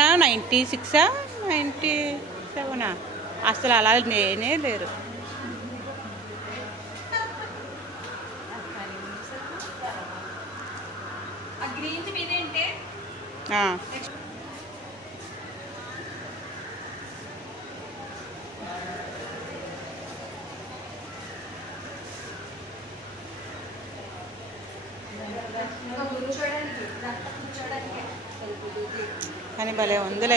ఆయన 96 97 అసలు అలా నేనే లేరు. కానీ భలే ఉందిలే.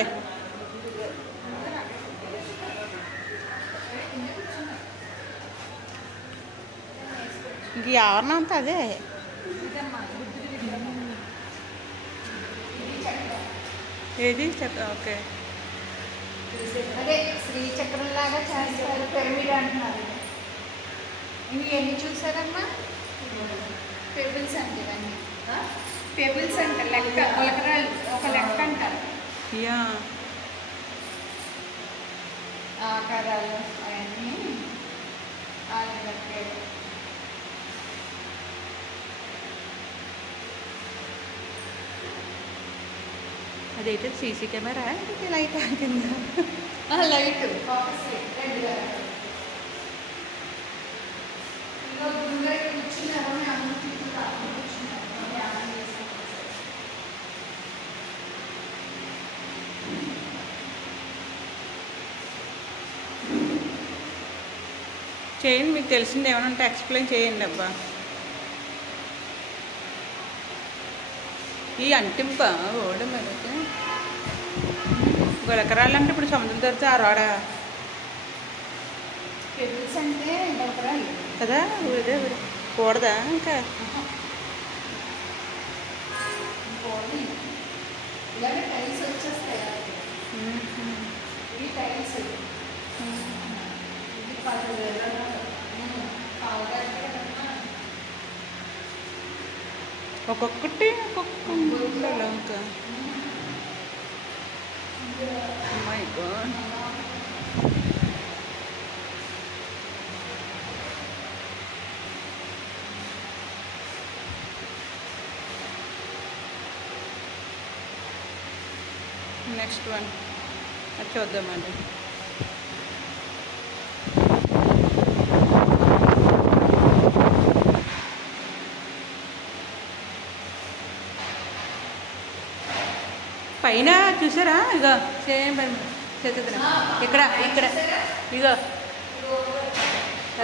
ఇంక ఎవరిన అంత అదే ఏది ఓకే అదే శ్రీచక్రం లాగా చేస్తారు, పిరమిడ్ అంటున్నారు. ఇవన్నీ చూసారమ్మా? పెబుల్స్ అంటే ఇవన్నీ పెబుల్స్ అంటారు, లెక్క కొలకరాలు, ఒక లెక్క అంటారు. ఆకారాలు అవన్నీ లెక్క. అదైతే సీసీ కెమెరా లైట్ కింద లైట్ చేయండి, మీకు తెలిసింది ఏమైనా ఉంటే ఎక్స్ప్లెయిన్ చేయండి అబ్బా. ఈ అంటింప ఓడ మీదకి గులకరాలంటే ఇప్పుడు సముద్రం దొరికితే ఆ రోడ అంటే కదా ఊరిదే కూడదా ఇంకా ఇలాగే టైల్స్ వచ్చేస్తాయి. ఈ టైల్స్ ఒక్కొక్కటి ఒక్కొక్క ఇంకా మై గాడ్. నెక్స్ట్ వన్ అది చూద్దామండి. పైన చూసారా? ఇగో సేమ్ చేతున్నా ఇక్కడ ఇక్కడ ఇగో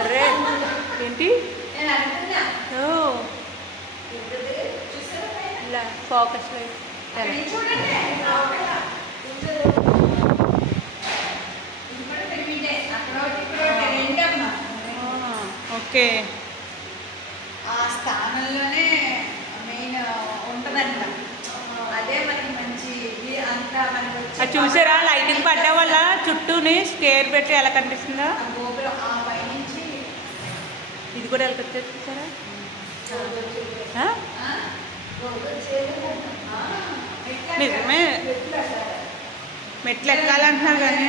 అరే ఏంటి ఇలా ఫోకస్ ఓకే. ఆ స్థానంలోనే మెయిన్ ఉంటుందంట. అదే మనకి మంచి అంతా మనకి అది చూసారా? లైటింగ్ పడ్డా వల్ల చుట్టూని స్కేర్ పెట్టి ఎలా కనిపిస్తుందో. గోపురం ఆ పైనుంచి ఇది కూడా ఎలా కనిపిస్తుంది చూసారా? నిజమే, మెట్లు ఎక్కాలంటున్నారు కానీ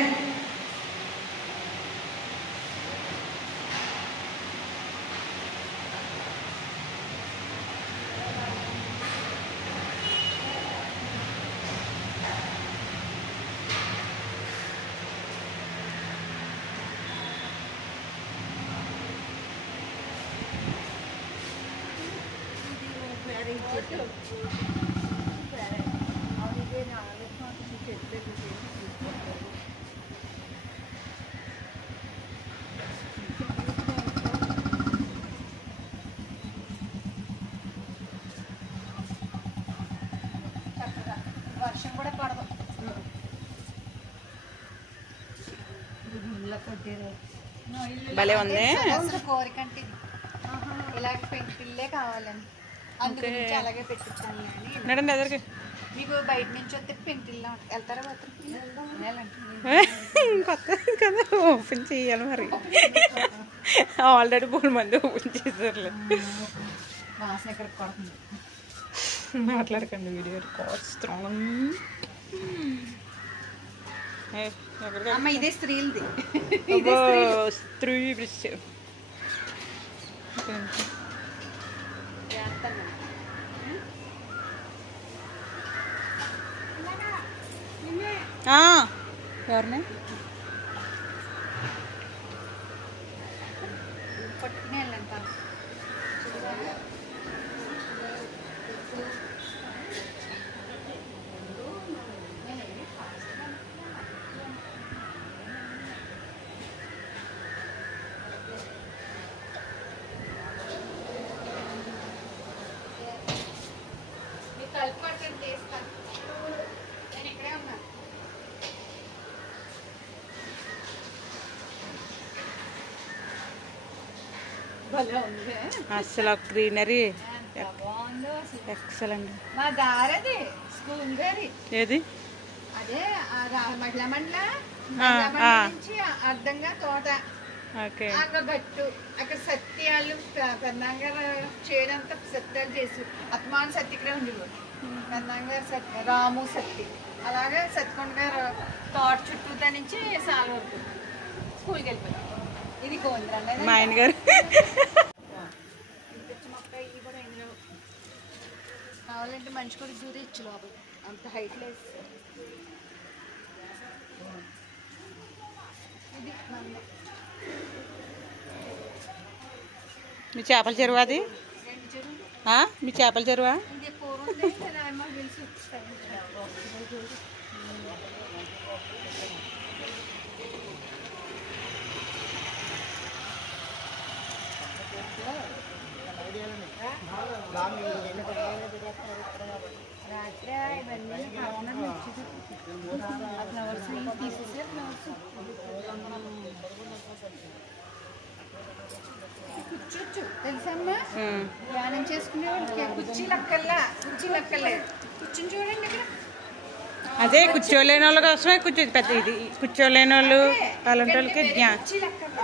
వర్షం కూడా పడదు. భలే ఉంది. కోరికంటే ఇలాగ పెంకిల్లే కావాలని అందుకే అలాగే పెట్టించాను. నడండి ఎదరికి. మీకు బయట నుంచి వస్తే పెంకిల్లో వెళ్తారా? కొత్త కదా ఓపెన్ చేయాలి మరి. ఆల్రెడీ 3 మంది ఓపెన్ చేశారులే. వాసన ఇక్కడ కొడుతుంది. మాట్లాడకండి, వీడియో రికార్డ్. అమ్మ ఇదే స్త్రీలది. స్త్రీ దృశ్యం. ఎవరిని పట్టుకుని వెళ్ళండి తను. మీకు కలిపి పట్టండి తీస్తాను. నేను ఇక్కడే ఉన్నాను. భలే ఉంది. అసలు గ్రీనరీ ఎంత బాగుందో అసలు. ఎక్సలెంట్. మా దారది స్కూల్ గారి ఏది అదే మహిళా మండల నుంచి అర్థంగా తోట ఓకే అక్కడ గట్టు అక్కడ సత్యాలు పెన్నాంగారు చేయడంతా సత్యాలు చేసి అత్మాన్ సత్య ఇక్కడే ఉండేవాడు. పెన్నాంగారు సత్య రాము సత్య అలాగే సత్యకొండ గారు తోట చుట్టూ నుంచి సాల వరకు స్కూల్కి వెళ్ళిపోయారు. ఇది గోంద్రా మా ఆయన గారు కావాలంటే మనిషి కూడా దూరం ఇచ్చు లోపల అంత హైట్ లేదు. ఇది మంది మీ చేపల చెరువు అది 2 చెరువులు. మీ చేపల చెరువా ఇది పూర్వం మాకు తెలిసి రాత్రి ఇవన్నీ ఫ్లవర్స్ తీసేసే ఫ్లవర్స్ కూర్చోచ్చు తెలుసమ్మా. ధ్యానం చేసుకునేవాళ్ళకి కుర్చీలక్కల్లా కూర్చుని చూడండి ఇక్కడ. అదే కూర్చోలేని వాళ్ళ కోసమే పెద్ద ఇది కూర్చోలేని వాళ్ళు అలాంటి వాళ్ళకి కుర్చీలక్కల్లా